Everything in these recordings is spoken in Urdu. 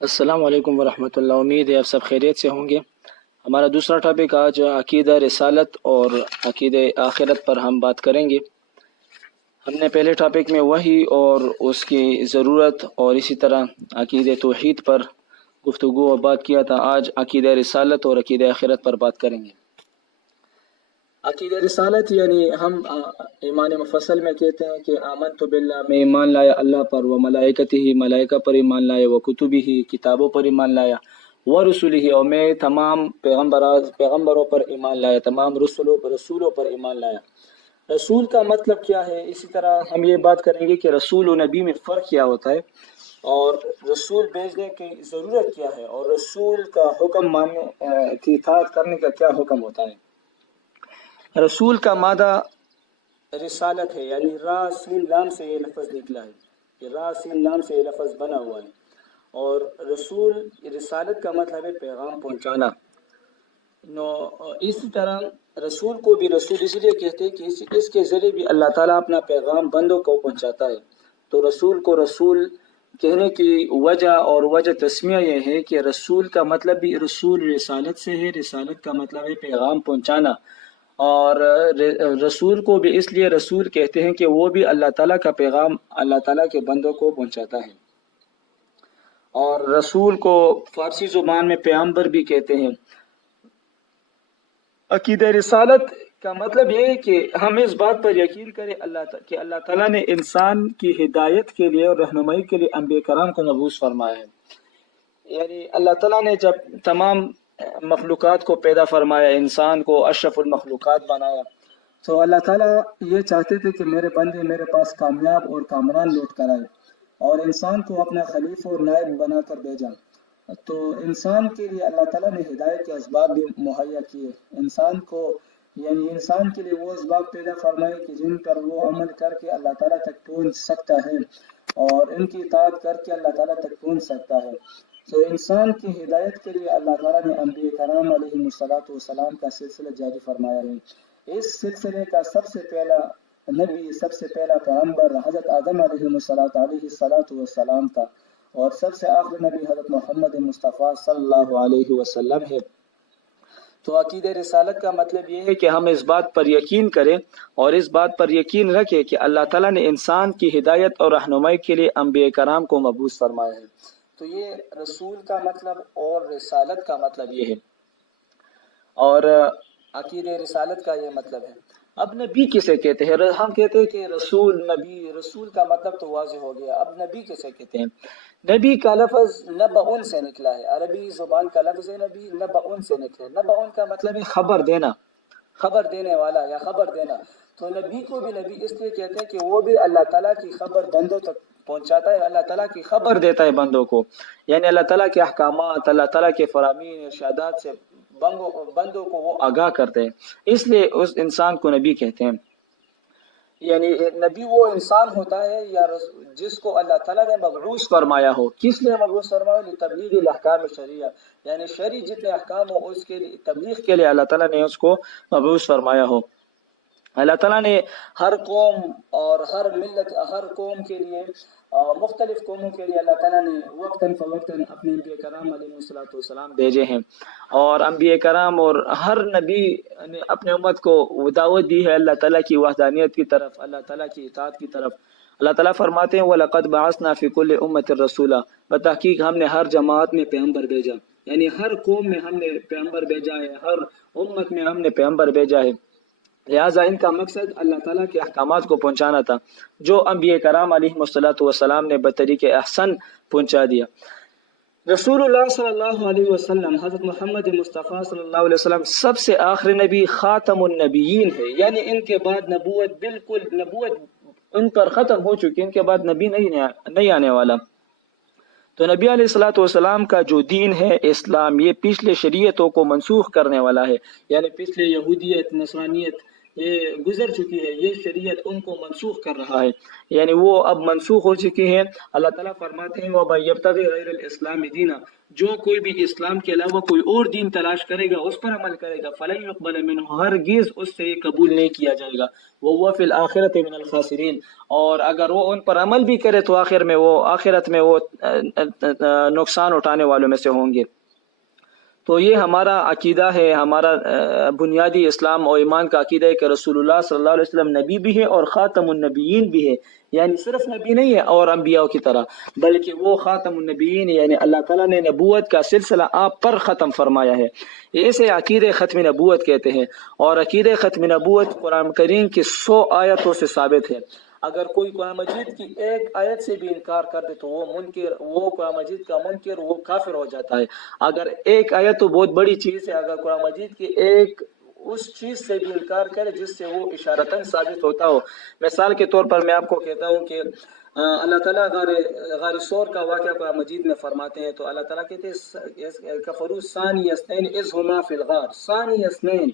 السلام علیکم ورحمۃ اللہ، امید ہے آپ سب خیریت سے ہوں گے۔ ہمارا دوسرا ٹاپک آج عقیدہ رسالت اور عقیدہ آخرت پر ہم بات کریں گے۔ ہم نے پہلے ٹاپک میں وحی اور اس کی ضرورت اور اسی طرح عقیدہ توحید پر گفتگو اور بات کیا تھا۔ آج عقیدہ رسالت اور عقیدہ آخرت پر بات کریں گے۔ عقیدہ رسالت یعنی ہم ایمان مفصل میں کہتے ہیں کہ آمنت باللہ، میں ایمان لایا اللہ پر، و ملائکتہ، ملائکہ پر ایمان لایا، و کتبہ، کتابوں پر ایمان لایا، و رسولہ، اور میں تمام پیغمبروں پر ایمان لایا، تمام رسولوں پر ایمان لایا۔ رسول کا مطلب کیا ہے، اسی طرح ہم یہ بات کریں گے کہ رسول و نبی میں فرق کیا ہوتا ہے، اور رسول بھیجنے کی ضرورت کیا ہے، اور رسول کا حکم ماننے کی اطاعت کرنے کا کیا حکم ہوتا ہے۔ رسول کا مادہ رسالت ہے، یعنی را سین لام سے یہ لفظ نکلا ہے، یہ را سین لام سے یہ لفظ بنا ہوا ہے، اور رسول رسالت کا مطلب ہے پیغام پہنچانا۔ اسی طرح رسول کو بھی رسول اس لیے کہتے ہیں کہ اس کے ذریعے بھی اللہ تعالیٰ اپنا پیغام بندوں کو پہنچاتا ہے۔ تو رسول کو رسول کہنے کی وجہ اور وجہ تسمیہ یہ ہے کہ رسول کا مطلب بھی رسول رسالت سے ہے، رسالت کا مطلب ہے پیغام پہنچانا، اور رسول کو بھی اس لیے رسول کہتے ہیں کہ وہ بھی اللہ تعالیٰ کا پیغام اللہ تعالیٰ کے بندوں کو پہنچاتا ہے۔ اور رسول کو فارسی زبان میں پیغمبر بھی کہتے ہیں۔ عقیدہ رسالت کا مطلب یہ ہے کہ ہم اس بات پر یقین کریں کہ اللہ تعالیٰ نے انسان کی ہدایت کے لیے اور رہنمائی کے لیے انبیاء کرام کو مبعوث فرمایا ہے۔ یعنی اللہ تعالیٰ نے جب تمام مخلوقات کو پیدا فرمایا، انسان کو اشرف المخلوقات بنایا، تو اللہ تعالیٰ یہ چاہتے تھے کہ میرے بندے میرے پاس کامیاب اور کامران لوٹ کر آئے، اور انسان کو اپنا خلیفہ اور نائب بنا کر بھیجا۔ تو انسان کے لیے اللہ تعالیٰ نے ہدایت کے اسباب بھی مہیا کیے، انسان کے لیے وہ اسباب پیدا فرمائے کہ جن پر وہ عمل کر کے اللہ تعالیٰ تک پہنچ سکتا ہے، اور ان کی اطاعت کر کے اللہ تعالیٰ تک پہنچ سکتا ہے۔ تو انسان کی ہدایت کے لیے اللہ تعالیٰ نے انبیاء کرام علیہ السلام کا سلسلہ جاری فرمایا ہے۔ اس سلسلے کا سب سے پہلا نبی، سب سے پہلا پیغمبر حضرت آدم علیہ السلام تھا، اور سب سے آخری نبی حضرت محمد مصطفیٰ صلی اللہ علیہ وسلم ہے۔ تو عقیدہ رسالت کا مطلب یہ ہے کہ ہم اس بات پر یقین کریں اور اس بات پر یقین رکھیں کہ اللہ تعالیٰ نے انسان کی ہدایت اور رہنمائی کے لیے انبیاء کرام کو مبعوث فرمایا ہے۔ تو یہ رسول کا مطلب اور رسالت کا مطلب یہ ہے، اور عقیدہ رسالت کا یہ مطلب ہے۔ اب نبی کسے کہتے ہیں؟ ہم کہتے ہیں کہ رسول، نبی، رسول کا مطلب تو واضح ہو گیا، اب نبی کسے کہتے ہیں؟ نبی کا لفظ نبعن سے نکلا ہے، عربی زبان کا لفظ ہے نبی، نبعن سے نکلا ہے۔ نبعن کا مطلب ہے خبر دینا، خبر دینے والا یا خبر دینا۔ تو نبی کو بھی نبی اس لیے کہتے ہیں کہ وہ بھی اللہ تعالیٰ کی خبر بندوں تک پہنچاتا ہے، اللہ تعالیٰ کی خبر دیتا ہے بندوں کو، یعنی اللہ تعالیٰ کے احکامات، اللہ تعالیٰ کے فرامین ارشادات سے بندوں کو وہ آگاہ کرتے ہیں، اس لیے اس انسان کو نبی کہتے ہیں۔ یعنی نبی وہ انسان ہوتا ہے یا جس کو اللہ تعالیٰ نے مبعوث فرمایا ہو۔ کس لیے مبعوث فرمایا؟ لتبلیغ الاحکام الشرعیہ، یعنی شرعی جتنے احکام ہو اس کے لیے تبلیغ کے لیے اللہ تعالیٰ نے اس کو مبعوث فرمایا ہو۔ اللہ تعالیٰ نے ہر قوم اور ہر ملت، ہر قوم کے لیے، مختلف قوموں کے لیے اللہ تعالیٰ نے وقتاً فوقتاً اپنے انبیاء کرام علیہ السلام بھیجے ہیں، اور انبیاء کرام اور ہر نبی نے اپنے امت کو دعوت دی ہے اللہ تعالیٰ کی وحدانیت کی طرف، اللہ تعالیٰ کی اطاعت کی طرف۔ اللہ تعالیٰ فرماتے ہیں وَلَقَدْ بَعَثْنَا فِي كُلِّ أُمَّةٍ رَسُولًا، بتحقیق ہم نے ہر جماعت میں پیغمبر بھیجا، یعنی ہر قوم میں ہم نے پیغمبر بھیجا ہے، ہر امت میں ہم نے پیغمبر بھیجا ہے۔ لہٰذا ان کا مقصد اللہ تعالیٰ کے احکامات کو پہنچانا تھا، جو انبیاء کرام علیہ السلام نے بطریق احسن پہنچا دیا۔ رسول اللہ صلی اللہ علیہ وسلم، حضرت محمد مصطفیٰ صلی اللہ علیہ وسلم سب سے آخری نبی، خاتم النبیین ہے، یعنی ان کے بعد نبوت ان پر ختم ہو چکی، ان کے بعد نبی نہیں آنے والا۔ تو نبی علیہ السلام کا جو دین ہے اسلام، یہ پچھلے شریعتوں کو منسوخ کرنے والا ہے، یعنی پچھلے یہودیت، نصرانیت یہ گزر چکی ہے، یہ شریعت ان کو منسوخ کر رہا ہے، یعنی وہ اب منسوخ ہو چکی ہے۔ اللہ تعالیٰ فرماتے ہیں وَمَن يَبْتَغِ غَيْرَ الْإِسْلَامِ دِينًا، جو کوئی بھی اسلام کے علاوہ کوئی اور دین تلاش کرے گا، اس پر عمل کرے گا، فَلَن يُقْبَلَ مِنْهُ، ہرگز اس سے یہ قبول نہیں کیا جائے گا، وَهُوَ فِي الْآخِرَةِ مِنَ الْخَاسِرِينَ، اور اگر وہ ان پر عمل بھی کرے تو آخرت میں وہ نقصان اٹھانے والوں میں سے ہوں گے۔ تو یہ ہمارا عقیدہ ہے، ہمارا بنیادی اسلام اور ایمان کا عقیدہ ہے کہ رسول اللہ صلی اللہ علیہ وسلم نبی بھی ہے اور خاتم النبیین بھی ہے، یعنی صرف نبی نہیں ہے اور انبیاء کی طرح، بلکہ وہ خاتم النبیین یعنی اللہ تعالیٰ نے نبوت کا سلسلہ آپ پر ختم فرمایا ہے، اسے عقیدہ ختم نبوت کہتے ہیں۔ اور عقیدہ ختم نبوت قرآن کریم کی 100 آیتوں سے ثابت ہے۔ اگر کوئی قرآن مجید کی ایک آیت سے بھی انکار کر دے تو وہ قرآن مجید کا منکر، وہ کافر ہو جاتا ہے۔ اگر ایک آیت تو بہت بڑی چیز ہے، اگر قرآن مجید کی ایک اس چیز سے بھی انکار کرے جس سے وہ اشارتاً ثابت ہوتا ہو، مثال کے طور پر میں آپ کو کہتا ہوں کہ اللہ تعالیٰ غار ثور کا واقعہ قرآن مجید میں فرماتے ہیں، تو اللہ تعالیٰ کہتے ہیں کفروا ثانی اثنین اذ ہما فی الغار، ثانی اثنین،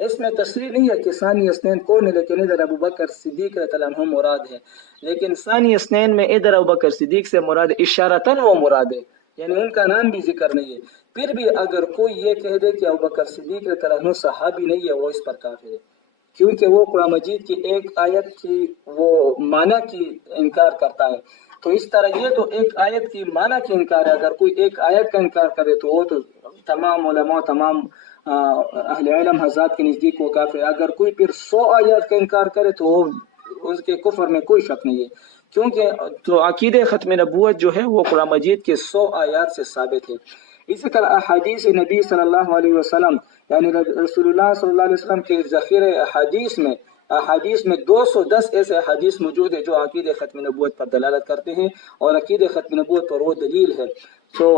اس میں تصریح نہیں ہے کہ ثانی اثنین کون ہے، لیکن ادھر ابو بکر صدیق رضی اللہ عنہ مراد ہے، لیکن ثانی اثنین میں ادھر ابو بکر صدیق سے مراد اشارتاً وہ مراد ہے، یعنی ان کا نام بھی ذکر نہیں ہے۔ پھر بھی اگر کوئی یہ کہہ دے کہ ابو بکر صدیق رضی اللہ عنہ صحابی نہیں ہے، وہ اس پر کافر ہے، کیونکہ وہ قرآن مجید کی ایک آیت کی وہ معنی کی انکار کرتا ہے۔ تو اس طرح یہ تو ایک آیت کی معنی کی انکار ہے، اگر کوئی ایک آیت کا انکار کرے تو وہ تو تمام علماء، تمام اہل علم حضرات کے نزدیک وہ کافر ہے۔ اگر کوئی پھر 100 آیات کا انکار کرے تو وہ اس کے کفر میں کوئی شک نہیں ہے، کیونکہ تو عقیدہ ختم نبوت جو ہے وہ قرآن مجید کے 100 آیات سے ثابت ہے۔ اسی طرح احادیث نبی صلی اللہ علیہ وسلم، یعنی رسول اللہ صلی اللہ علیہ وسلم کے ذخیرہ احادیث میں 210 ایسے احادیث موجود ہیں جو عقیدہ ختم نبوت پر دلالت کرتے ہیں، اور عقیدہ ختم نبوت پر وہ دلیل ہے۔ تو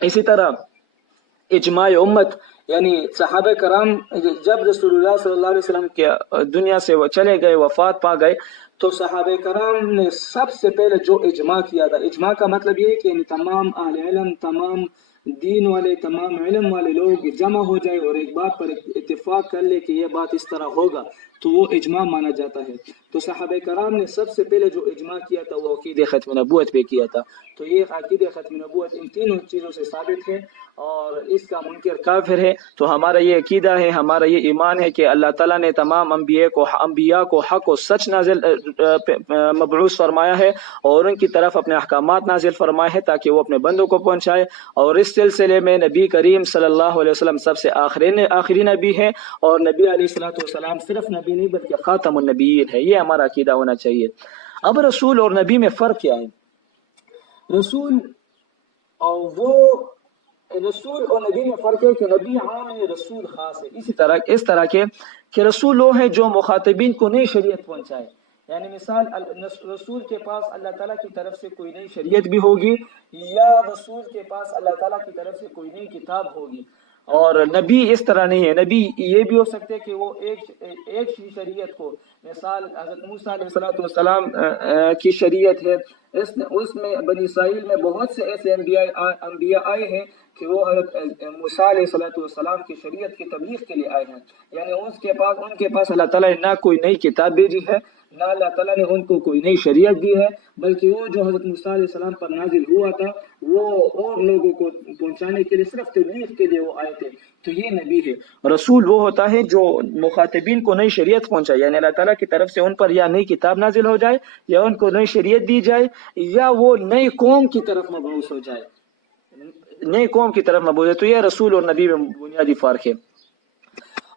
اسی طرح اجماع امت، یعنی صحابہ کرام جب رسول اللہ صلی اللہ علیہ وسلم کے دنیا سے وہ چلے گئے، وفات پا گئے، تو صحابہ کرام نے سب سے پہلے جو اجماع کیا تھا، اجماع کا مطلب یہ ہے کہ تمام اہل علم، تمام دین والے، تمام علم والے لوگ جمع ہو جائے اور ایک بات پر اتفاق کر لے کہ یہ بات اس طرح ہوگا، تو وہ اجماع مانا جاتا ہے۔ تو صحابہ کرام نے سب سے پہلے جو اجماع کیا تھا وہ عقیدہ ختم نبوت پہ کیا تھا۔ تو یہ عقیدہ ختم نبوت ان تینوں چیزوں سے ثابت ہے، اور اس کا منکر کافر ہے۔ تو ہمارا یہ عقیدہ ہے، ہمارا یہ ایمان ہے کہ اللہ تعالیٰ نے تمام انبیاء کو حق و سچ نازل مبعوث فرمایا ہے، اور ان کی طرف اپنے احکامات نازل فرمائے ہیں تاکہ وہ اپنے بندوں کو پہنچائے، اور اس سلسلے میں نبی کریم صلی اللہ علیہ وسلم سب سے آخری نبی ہے، اور نبی علیہ الصلوۃ والسلام صرف نبی نہیں بلکہ خاتم النبیین ہے۔ یہ ہمارا عقیدہ ہونا چاہیے۔ اب رسول اور نبی میں فرق کیا ہے؟ رسول اور نبی میں فرق ہے کہ نبی عام ہے، رسول خاص ہے۔ اس طرح کے کہ رسول وہ ہے جو مخاطبین کو نئی شریعت پہنچائے، یعنی مثال رسول کے پاس اللہ تعالیٰ کی طرف سے کوئی نئی شریعت بھی ہوگی، یا رسول کے پاس اللہ تعالیٰ کی طرف سے کوئی نئی کتاب ہوگی۔ اور نبی اس طرح نہیں ہے، نبی یہ بھی ہو سکتے کہ وہ ایک ہی شریعت کو، مثال حضرت موسیٰ علیہ السلام کی شریعت ہے، اس میں بنی اسرائیل میں بہت سے ایسے انبیاء آئے ہیں کہ وہ حضرت موسیٰ علیہ السلام کی شریعت کی تبلیغ کے لیے آئے ہیں، یعنی ان کے پاس اللہ تعالیٰ نے نہ کوئی نئی کتاب بھیجی ہے، نہ اللہ تعالیٰ نے ان کو کوئی نئی شریعت دی ہے، بلکہ وہ جو حضرت موسیٰ علیہ السلام پر نازل ہوا تھا وہ اور لوگوں کو پہنچانے کے لیے، صرف تبلیغ کے لیے وہ آئے تھے۔ تو یہ نبی ہے۔ رسول وہ ہوتا ہے جو مخاطبین کو نئی شریعت پہنچائے، یعنی اللہ تعالیٰ کی طرف سے ان پر یا نئی کتاب نازل ہو جائے، یا ان کو نئی شریعت دی جائے، یا وہ نئی قوم کی طرف مبعوث ہو جائے، نئی قوم کی طرف مبعوث ہے۔ تو یہ رسول اور نبی میں بنیادی فرق ہے۔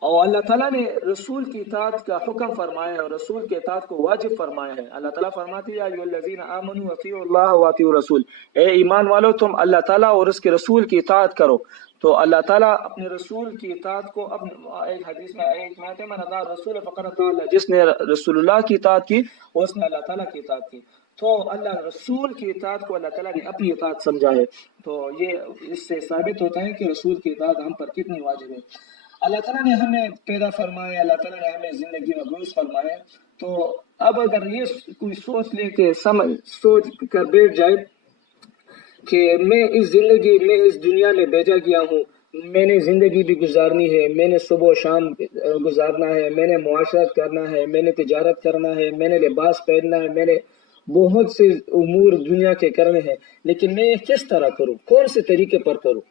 اور اللہ تعالیٰ نے رسول کی اطاعت کا حکم فرمایا ہے اور رسول کی اطاعت کو واجب فرمایا ہے۔ اللہ تعالیٰ فرماتے ہیں یا ایھا الذین آمنوا اطیعوا اللہ واطیعوا الرسول، اے ایمان والو تم اللہ تعالیٰ اور اس کے رسول کی اطاعت کرو۔ تو اللہ تعالیٰ اپنے رسول کی اطاعت کو ایک حدیث میں من اطاع الرسول فقد اطاع اللہ، جس نے رسول اللہ کی اطاعت کی اس نے اللہ تعالیٰ کی اطاعت کی۔ تو اللہ رسول کی اطاعت کو اللہ تعالیٰ نے اپنی اطاعت سمجھا ہے۔ تو یہ اس سے ثابت ہوتا ہے کہ رسول کی اطاعت ہم پر کتنی واجب ہے۔ اللہ تعالیٰ نے ہمیں پیدا فرمایا، اللہ تعالیٰ نے ہمیں زندگی مبعوث فرمایا، تو اب اگر یہ کوئی سوچ لے کے سوچ کر بیٹھ جائے کہ میں اس دنیا میں بھیجا گیا ہوں میں نے زندگی بھی گزارنی ہے، میں نے صبح و شام گزارنا ہے، میں نے معاشرت کرنا ہے، میں نے تجارت کرنا ہے، میں نے لباس پہننا ہے، میں نے بہت سے امور دنیا کے کرنے ہیں، لیکن میں یہ کس طرح کروں، کون سے طریقے پر کروں؟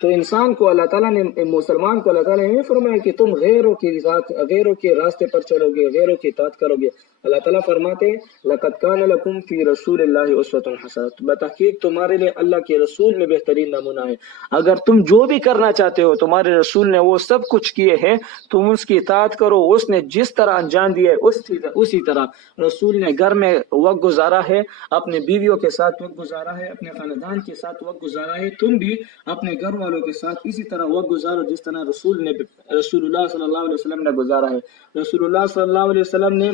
تو انسان کو اللہ تعالیٰ نے، مسلمان کو اللہ تعالیٰ نے یہ فرمایا کہ تم غیروں کے راستے پر چلو گے، غیروں کی اطاعت کرو گے۔ اللہ تعالیٰ فرماتے ہیں لَقَدْ كَانَ لَكُمْ فِي رَسُولِ اللَّهِ أُسْوَةٌ حَسَنَةٌ، بتحقیق تمہارے لیے اللہ کے رسول میں بہترین نمونہ ہے۔ اگر تم جو بھی کرنا چاہتے ہو، تمہارے رسول نے وہ سب کچھ کیے ہیں، تم اس کی اطاعت کرو۔ اس نے جس طرح انجام دیا ہے اسی طرح رسول نے گھر میں وقت گزارا ہے، اپنے بیویوں کے ساتھ وقت گزارا ہے، اپنے خاندان کے ساتھ وقت گزارا ہے، تم بھی اپنے گھر والوں کے ساتھ اسی طرح وقت گزارو جس طرح رسول اللہ صلی اللہ علیہ وسلم نے گزارا ہے۔ رسول اللہ صلی اللہ علیہ وسلم نے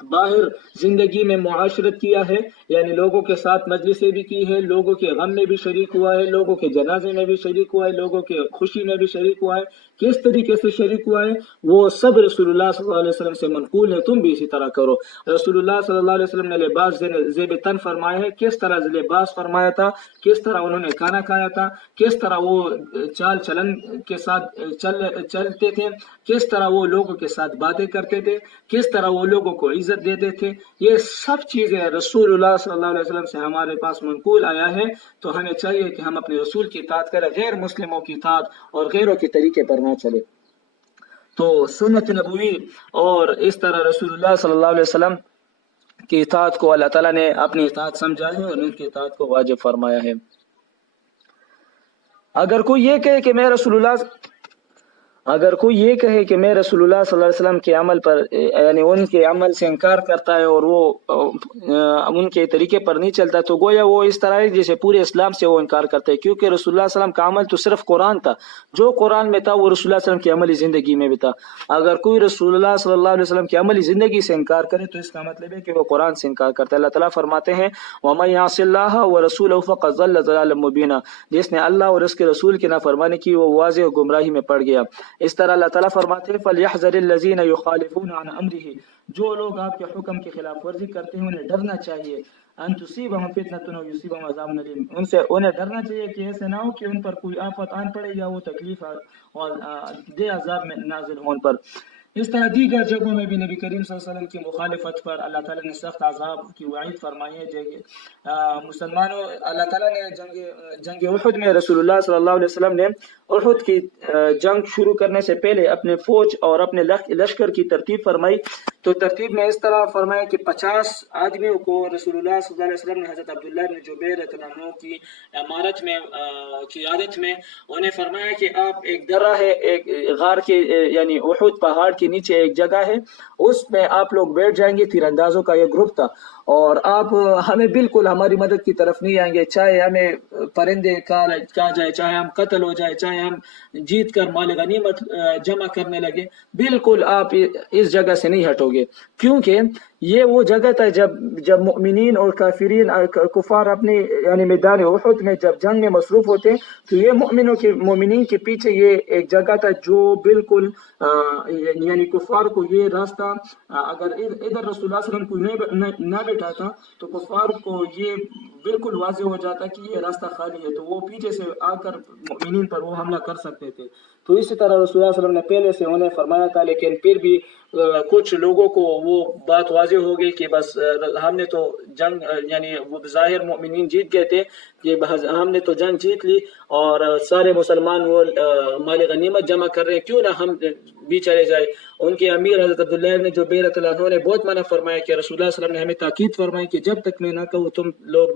باہر زندگی میں معاشرت کیا ہے، یعنی لوگوں کے ساتھ مجلسیں بھی کی ہے، لوگوں کے غم میں بھی شریک ہوا ہے، لوگوں کے جنازے میں بھی شریک ہوا ہے، لوگوں کے خوشی میں بھی شریک ہوا ہے۔ کس طریقے سے شریک ہوا ہے وہ سب رسول اللہ صلی اللہ علیہ وسلم سے منقول ہے، تم بھی اسی طرح کرو۔ رسول اللہ صلی اللہ علیہ وسلم نے لباس زیب تن فرمایا ہے، کس طرح لباس فرمایا تھا، کس طرح انہوں نے کھانا کھایا تھا، کس طرح وہ چال چلن کے ساتھ چلتے تھے، کس طرح وہ لوگوں کے ساتھ باتیں کرتے تھے، کس طرح وہ لوگوں کو عزت دیتے تھے، یہ سب چیزیں رسول اللہ صلی اللہ علیہ وسلم سے ہمارے پاس منقول آیا ہے۔ تو ہمیں چاہیے کہ ہم اپنے رسول کی اطاعت کریں، غیر مسلموں کی اطاعت اور غیروں کے طریقے پر نہ چلے۔ تو سنت نبوی اور اس طرح رسول اللہ صلی اللہ علیہ وسلم کی اطاعت کو اللہ تعالیٰ نے اپنی اطاعت سمجھا ہے اور ان کی اطاعت کو واجب فرمایا ہے۔ اگر کوئی یہ کہے کہ میں رسول اللہ صلی اللہ علیہ وسلم کے عمل پر، یعنی ان کے عمل سے انکار کرتا ہے اور وہ ان کے طریقے پر نہیں چلتا، تو گویا وہ اس طرح ہے جیسے پورے اسلام سے وہ انکار کرتے ہیں، کیونکہ رسول اللہ صلی اللہ علیہ وسلم کا عمل تو صرف قرآن تھا، جو قرآن میں تھا وہ رسول اللہ صلی اللہ علیہ وسلم کی عملی زندگی میں بھی تھا۔ اگر کوئی رسول اللہ صلی اللہ علیہ وسلم کی عملی زندگی سے انکار کرے تو اس کا مطلب ہے کہ وہ قرآن سے انکار کرتا ہے۔ اللہ تعالیٰ فرماتے ہیں وَمَن يَعْصِ اللَّهَ وَرَسُولَهُ فَقَدْ ضَلَّ ضَلَالًا مُبِينًا، جس نے اللہ اور اس کے رسول کی نافرمانی کی وہ واضح گمراہی میں پڑ گیا۔ اس طرح اللہ تعالیٰ فرماتے ہیں فَلْيَحْذَرِ الَّذِينَ يُخَالِفُونَ عَنْ أَمْرِهِ، جو لوگ آپ کے حکم کی خلاف ورزی کرتے ہیں انہیں ڈرنا چاہیے، ان تصیبہم فتنۃ او یصیبہم عذاب الیم، انہیں ڈرنا چاہیے کہ ایسے نہ ہو کہ ان پر کوئی آفت آن پڑے یا وہ تکلیف اور دے عذاب میں نازل ہو ان پر۔ اس طرح دیگر جگہوں میں بھی نبی کریم صلی اللہ علیہ وسلم کی مخالفت پر اللہ تعالیٰ نے سخت عذاب کی وعید فرمائی ہے۔ مسلمانوں، اللہ تعالیٰ نے جنگ احد میں رسول اللہ صلی اللہ علیہ وسلم نے احد کی جنگ شروع کرنے سے پہلے اپنے فوج اور اپنے لشکر کی ترتیب فرمائی۔ تو ترتیب میں اس طرح فرمایا کہ 50 آدمیوں کو رسول اللہ صلی اللہ علیہ وسلم نے حضرت عبداللہ بن جبیر رضی اللہ عنہ کی امارت میں قیادت میں انہیں فرمایا کہ آپ ایک درہ ہے، ایک غار کے یعنی احد پہاڑ کے نیچے ایک جگہ ہے، اس میں آپ لوگ بیٹھ جائیں گے۔ تیر اندازوں کا یہ گروپ تھا اور آپ ہمیں بالکل ہماری مدد کی طرف نہیں آئیں گے، چاہے ہمیں پرندے کہا جائے، چاہے ہم قتل ہو جائے، چاہے ہم جیت کر مال غنیمت جمع کرنے لگے، بالکل آپ اس جگہ سے نہیں ہٹو گے، کیونکہ یہ وہ جگہ تھا جب مؤمنین اور کافرین کفار اپنے یعنی میدان احد میں جب جنگ میں مصروف ہوتے تو یہ مومنین کے پیچھے یہ ایک جگہ تھا جو بالکل یعنی کفار کو یہ راستہ، اگر ادھر رسول اللہ صلی اللہ علیہ وسلم کو نہ بیٹھا تھا تو کفار کو یہ بالکل واضح ہو جاتا کہ یہ راستہ خالی ہے، تو وہ پیچھے سے آ کر مومنین پر وہ حملہ کر سکتے تھے۔ تو اسی طرح رسول اللہ صلی اللہ علیہ وسلم نے پہلے سے انہیں فرمایا تھا، لیکن پھر بھی کچھ لوگوں کو وہ بات واضح ہو گئی کہ بس ہم نے تو جنگ یعنی وہ ظاہر مومنین جیت گئے تھے کہ ہم نے تو جنگ جیت لی اور سارے مسلمان وہ مال غنیمت جمع کر رہے ہیں، کیوں نہ ہم بھی چلے جائے۔ ان کے امیر حضرت عبداللہ بن جبیر رضی اللہ عنہ نے بہت منع فرمایا کہ رسول اللہ صلی اللہ علیہ وسلم نے ہمیں تاکید فرمائی کہ جب تک میں نہ کہوں تم لوگ